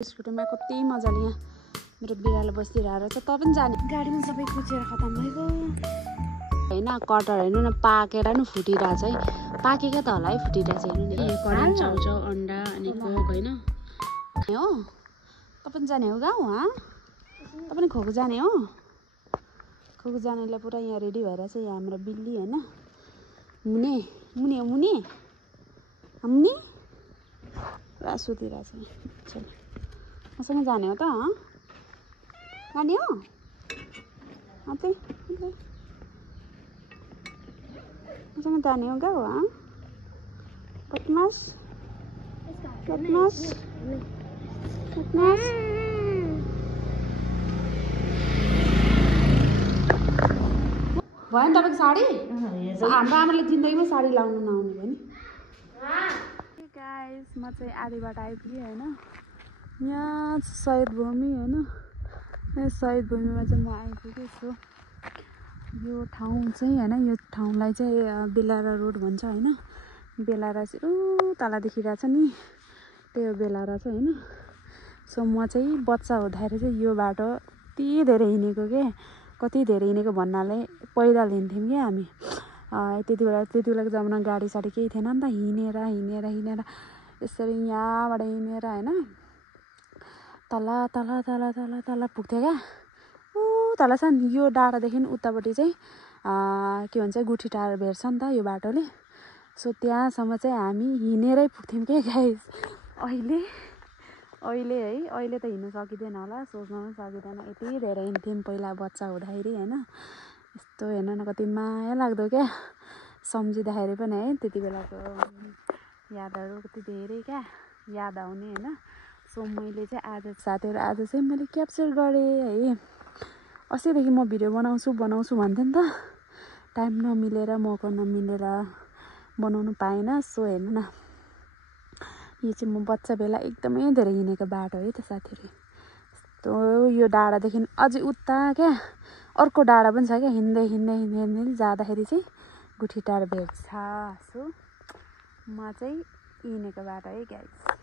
स्कुटरमा कति मजाले यहाँ मेरो बिरालो बसिरहेको छ। त पनि जाने गाडीमा सबै कुचेर खतम भएको होइन। कटर हेर्नु न पाकेर नि फुटिरहेछ है। पाकेको त होला है, फुटिरहेछ हेर्नु नि। करेन्ट चाउचाउ अन्डा अनि कोक होइन हो। त पनि जाने हो गाउँ? त पनि खोको जाने हो? खोको जानेलाई पुरा यहाँ रेडी भइरहेछ। यहाँ हाम्रो बिल्ली होइन, मुने मुने हो मुने मुने पुरा सुतिरहेछ। चल मसँग जाने हो त? जाने हो? अझै मसँग जाने हो गाउँ? बदमास बदमास बदमास। भयो नि तपाईँको साडी? हाम्रो आमाले जिन्दगीमा साडी लाउनु नआउनु भयो नि। गाइस म चाहिँ आधी बाटो आइपुगेँ होइन। यहाँ शहीद भूमि होइन। यहाँ शहीद भूमिमा चाहिँ म आइपुगेँ छु। यो ठाउँ चाहिँ होइन, यो ठाउँलाई चाहिँ बेलारा रोड भन्छ होइन। बेलारा चाहिँ तल देखिरहेछ नि, त्यही हो बेलारा चाहिँ होइन। सो म चाहिँ बच्चा हुँदाखेरि चाहिँ यो बाटो यति धेरै हिँडेको के, कति धेरै हिँडेको भन्नाले पैदल हिँड्थ्यौँ क्या हामी। त्यति बेलाको जमाना गाडी साडी केही थिएन नि त। हिँडेर यसरी यहाँबाट हिँडेर होइन तल पुग्थ्यो क्या। तल छ नि यो डाँडादेखि उतापट्टि चाहिँ के भन्छ गुठी टार भेट्छ नि त यो बाटोले। सो त्यहाँसम्म चाहिँ हामी हिँडेरै पुग्थ्यौँ क्या गाइस। अहिले है, अहिले त हिँड्नु सकिँदैन होला, सोच्नु पनि सकिँदैन। यति धेरै हिँड्थ्यौँ पहिला बच्चा हुँदाखेरि होइन। यस्तो हेर्न न कति माया लाग्दो क्या सम्झिँदाखेरि पनि है। त्यति बेलाको यादहरू कति धेरै क्या याद आउने होइन। सो मैले चाहिँ आज साथीहरू आज चाहिँ मैले क्याप्चर गरेँ है। अस्तिदेखि म भिडियो बनाउँछु भन्थेँ नि त, टाइम नमिलेर मौका नमिलेर बनाउनु पाएन। सो हेर्नु न, यो चाहिँ म बच्चा बेला एकदमै धेरै हिँडेको बाटो है त साथीहरू। यस्तो यो डाँडादेखि अझै उता क्या अर्को डाँडा पनि छ क्या। हिँड्दै जाँदाखेरि चाहिँ गुठी टार भेट्छ। सो म चाहिँ हिँडेको बाटो है गाइस।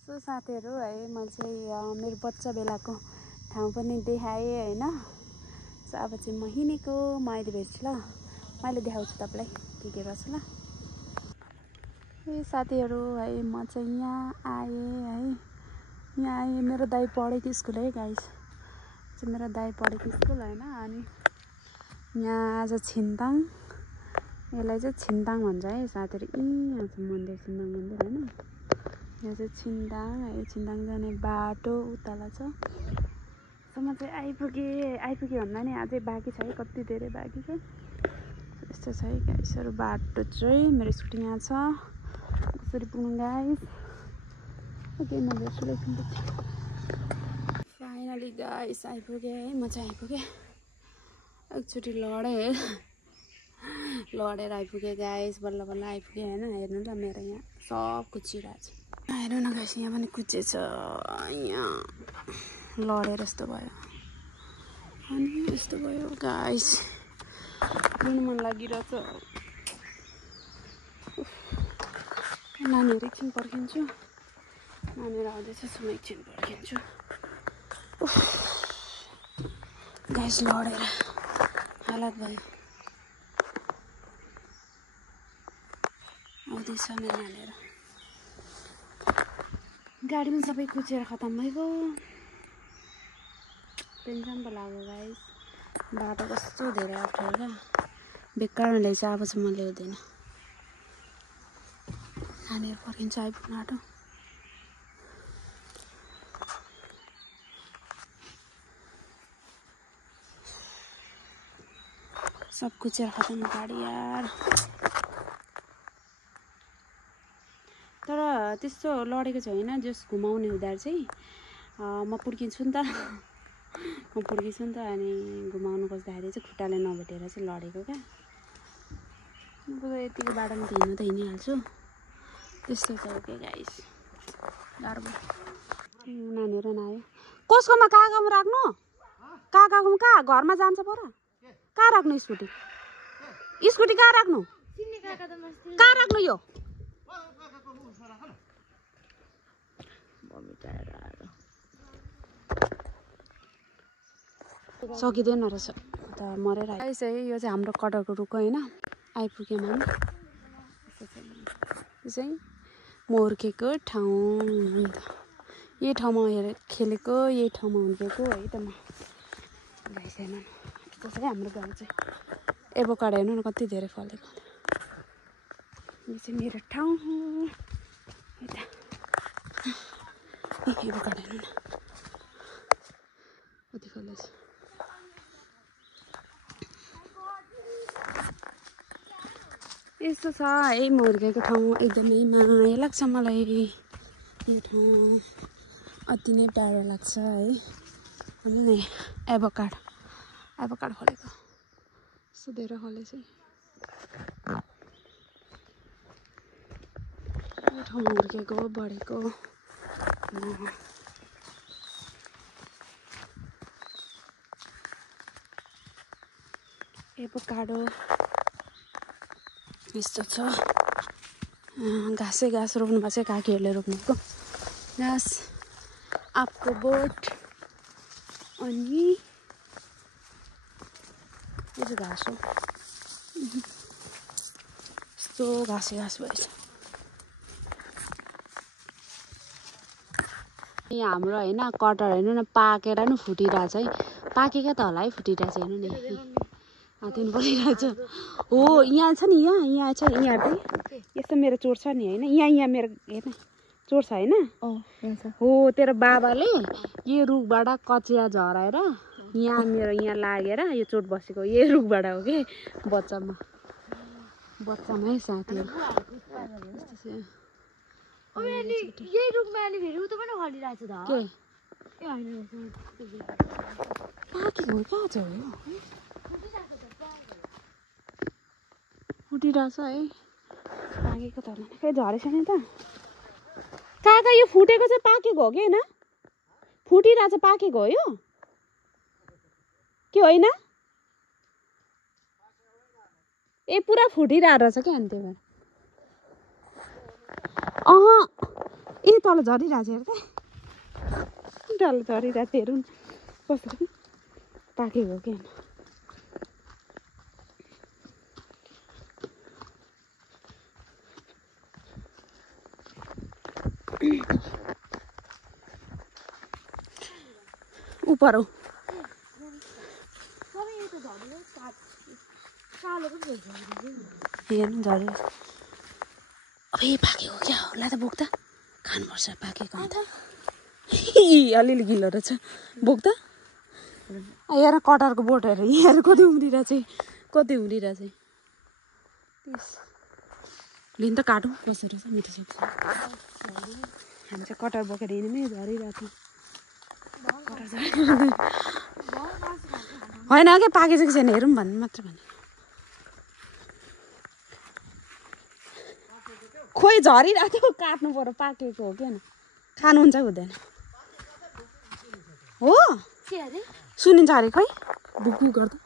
सो साथीहरू है, म चाहिँ मेरो बच्चा बेलाको ठाउँ पनि देखाएँ होइन। सो अब चाहिँ म हिँडेको म अहिले भेट्छु ल। मैले देखाउँछु तपाईँलाई के गर्छु ल। ए साथीहरू है, म चाहिँ यहाँ आएँ है। यहाँ आएँ, मेरो दाइ पढेको स्कुल है गाइस। चाहिँ मेरो दाइ पढेको स्कुल होइन। अनि यहाँ आज छिन्ताङ, यसलाई चाहिँ छिन्ताङ भन्छ है साथीहरू। यहाँ छ मन्दिर, छिन्ताङ मन्दिर होइन। यहाँ चाहिँ छिन्ताङ है, छिन्ताङ जाने बाटो उताला छ। सो म चाहिँ आइपुगेँ भन्दा नि अझै बाँकी छ है, कति धेरै बाँकी छ। यस्तो छ है गाइसहरू बाटो चाहिँ। मेरो स्कुटी यहाँ छ, कसरी पुग्नु गाइस? ओके म भेट्छु एकछिन। फाइनली गाइस आइपुगेँ है, म चाहिँ आइपुगेँ। एकचोटि लडेर आइपुगेँ गाइस, बल्ल बल्ल आइपुगेँ होइन। हेर्नु ल मेरो यहाँ सब कुचिरहेछ। हेर्नु न गाइस, यहाँ पनि कुचेछ। यहाँ लडेर यस्तो भयो अनि यस्तो भयो गाइस। रुनु मन लागिरहेछ। नानीहरू एकछिन पर्खिन्छु, नानीहरू आउँदैछ। सो म एकछिन पर्खिन्छु गाइस। लडेर हालत भयो। आउँदैछ मेरो नानीहरू। गाडी पनि सबै कुचेर खतम भएको। टेन्सन पो लाग्यो गाइस। बाटो कस्तो धेरै अप्ठ्यारो क्या, बेकारणले चाहिँ अब चाहिँ म ल्याउँदिनँ। नानीहरू पर्खिन्छ, आइपुग्नु आँटो। सब कुचेर खतम गाडी यार। तर त्यस्तो लडेको छैन। जस घुमाउने हुँदा चाहिँ म पुर्किन्छु नि त, अनि घुमाउनु खोज्दाखेरि चाहिँ खुट्टाले नभेटेर चाहिँ लडेको क्या। अब यतिको बाटोमा त हिँड्नु त हिँडिहाल्छु। त्यस्तो छ ओके गाइस। गाह्रो भयो। नानीहरू नआयो। कसकोमा काकामा राख्नु? काकाकोमा कहाँ? घरमा जान्छ पर। कहाँ राख्नु स्कुटी? स्कुटी कहाँ राख्नु? कहाँ राख्नु? यो सकिँदैन रहेछ त मरेर आइस है। यो चाहिँ हाम्रो कटहरको रुख होइन, आइपुग्यौँ हामी। यो चाहिँ म हुर्केको ठाउँ, यही ठाउँमा खेलेको, यही ठाउँमा हुर्केको है त म। गाइस हेर्नु न, यस्तो चाहिँ हाम्रो गाउँ चाहिँ। एभोकाडो हेर्नु न कति धेरै फलेको। यो चाहिँ मेरो ठाउँ हो है त। एभोकाडो हेर्नु न कति फलेछ। यस्तो छ है म हुर्केको ठाउँ, एकदमै माया लाग्छ मलाई यो ठाउँ, अति नै प्यारो लाग्छ है। अनि नि एभोकाडो फलेको यस्तो धेरै फलेछ। यो ठाउँमा हुर्केको बढेको एभोकाडो यस्तो छ। घाँस रोप्नु भएको छ, काकीहरूले रोप्नुको घाँस, आँपको बोट, अनि यो चाहिँ घाँस हो। यस्तो घाँस भएछ। यहाँ हाम्रो होइन कटहर हेर्नु न पाकेर नि फुटिरहेछ है। पाकेको त होला है, फुटिरहेछ हेर्नु नि। हातिनु परिरहेछ हो। यहाँ छ नि, यहाँ छ, यहाँ चाहिँ यस्तो मेरो चोट छ नि होइन, यहाँ मेरो हेर्न चोट छ होइन। हो तेरो बाबाले यो रुखबाट कचिया झराएर यहाँ मेरो यहाँ लागेर यो चोट बसेको यही रुखबाट हो कि। बच्चामै साथीहरू यही रुखमा अनि फेरि उता पनि फलिरहेछ त के ए हैन पाकेको हो कहाँ छ यो फुटिरहेछ है। पाकेको त होला खै झरेछ नि त। काका यो फुटेको चाहिँ पाकेको हो कि होइन? फुटिरहेछ पाकेको हो यो के होइन? ए पुरा फुटिरहेको रहेछ क्या अनि त्यही भएर। ए तल झरिरहेछ हेर त, तल झरिरहेछ हेरौँ कस्तो पाकेको हो कि होइन। ऊपर हो हेर्नु झऱ्यो। अब पाकेको क्या होला त बोक्दा खानुपर्छ पाकेको अन्त। अलिअलि गिलो रहेछ बोक्दा। हेर कटहरको बोटहरू यहाँ कति उम्रिरहेछ लिन त काटौँ कसो रहेछ मिठो सक्छ। हामी चाहिँ कटहर बोकेर हिँड्नै झरिरहेको होइन क्या पाकेछ कि छैन हेरौँ भन्नु मात्र भने। खोइ झरिरहेको थियो काट्नु पर्यो पाकेको हो कि होइन खानुहुन्छ हुँदैन हो सुनिन्छ अरे खै बुकु गर्दा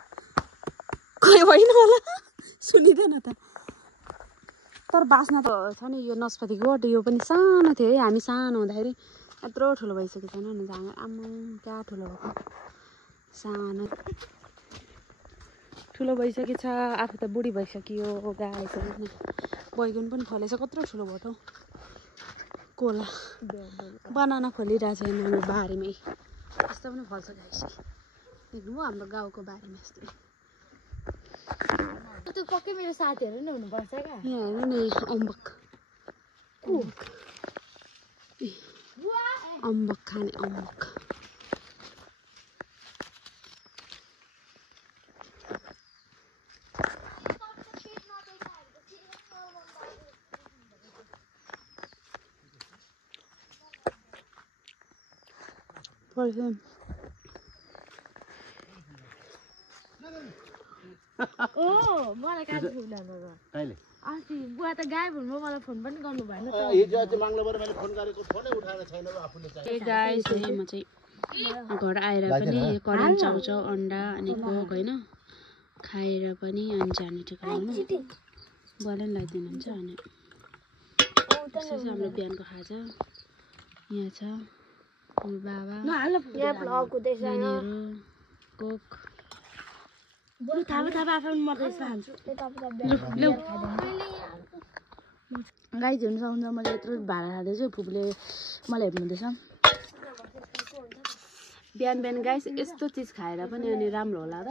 खोइ होइन होला सुनिँदैन त। तर बास्ना त छ नि यो नस्पतिको बोट यो पनि सानो थियो है। हामी सानो हुँदाखेरि यत्रो ठुलो भइसकेको छैन नि जाँगर आम्मा क्या ठुलो भएको सानो ठुलो भइसकेको छ। आफू त बुढी भइसक्यो गाएसक्यो। बैगुन पनि फलेछ कत्रो ठुलो भयो त कोला बनाना खोलिरहेछ हाम्रो बारीमै यस्तो पनि फल्छ गाइस। देख्नुभयो हाम्रो गाउँको बारीमा यस्तै। त्यो पक्कै मेरो साथीहरू नै हुनुपर्छ क्या। यहाँ हेर्नु नि अम्बक खाने अम्बक। मलाई काट्नु कहिले अस्ति बुवा त गायब हुनुभयो। मलाई फोन पनि गर्नु भएन त। म चाहिँ घर आएर पनि करेन्ट चाउचाउ अन्डा अनि कोक होइन खाएर पनि अनि जाने ठिकाना बुवाले पनि लगाइदिनुहुन्छ। अनि त्यसै चाहिँ हाम्रो बिहानको खाजा यहाँ छ हाम्रो बाबा यहाँ भ्लग हुँदैछ नानीहरू कोक थाहा आफ्नो मर्दैछ हाल्छु गाई झुन सक्नुहुन्छ मैले यत्रो भाडा खाँदैछु फुपूले मलाई हेर्नुहुँदैछ बिहान बिहान गाइस यस्तो चिज खाएर पनि अनि राम्रो होला र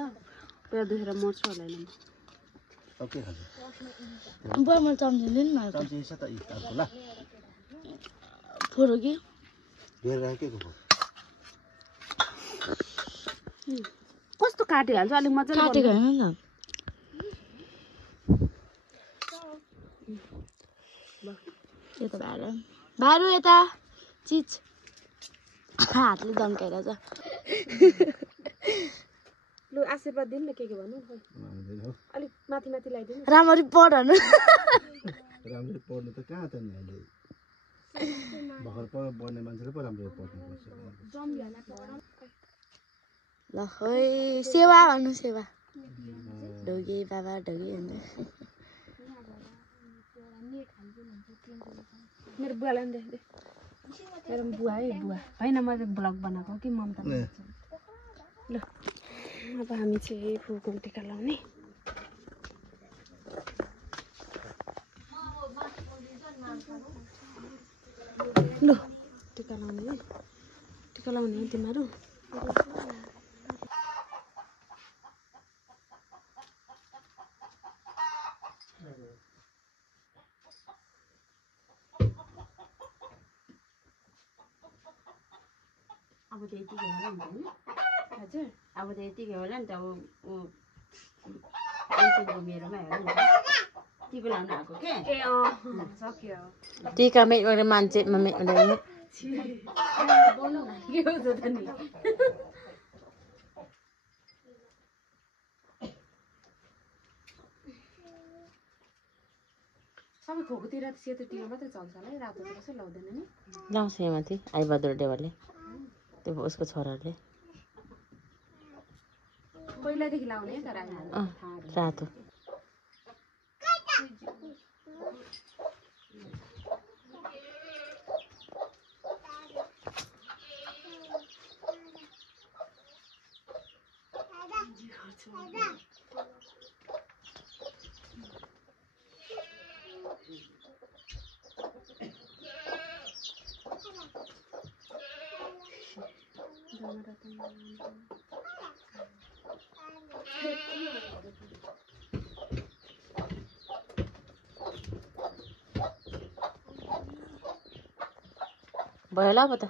पेट दुखेर मर्छु होला नि बुवा मैले चम्चिँदैन नि मलाई फोरो कि कस्तो काटिहाल्छु अलिक मजाले काटेको होइन नि त यता भाइहरू यता चिज हातले दम्काइरहेछ लु आशीर्वाद दिनु न के भन्नु अलिक माथि माथि लगाइदिनु राम्ररी पढ्नु राम्ररी पढ्नु त कहाँ त नि अहिले भर्खर पढ्ने मान्छेले पो राम्ररी पढ्नुपर्छ ल खोइ सेवा भन्नु सेवा ढोगे बाबा ढोगे भन्नु मेरो बुवालाई पनि दे मेरो बुवा है बुवा होइन मैले ब्लग बनाएको कि ममता ल अब हामी चाहिँ फुलको टिका लाउने ल टिका लाउने है टिका लाउने हो तिमीहरू अब त यतिकै होला नि त होइन हजुर अब त यतिकै होला नि त अब मेरोमा हेर नि टिका लाउनु आएको के ए सक्यो टिका मेट्ने मान्छे बोल्नु न के हुन्छ त नि सबै खोकोतिर त सेतो टिका मात्रै चल्छ होला है रातो त कसै लाउँदैन नि लाउँछ यहाँ माथि आइबहादुर देवालले त्यो उसको छोराले पहिलादेखि लाउने तर रातो भयो होला अब त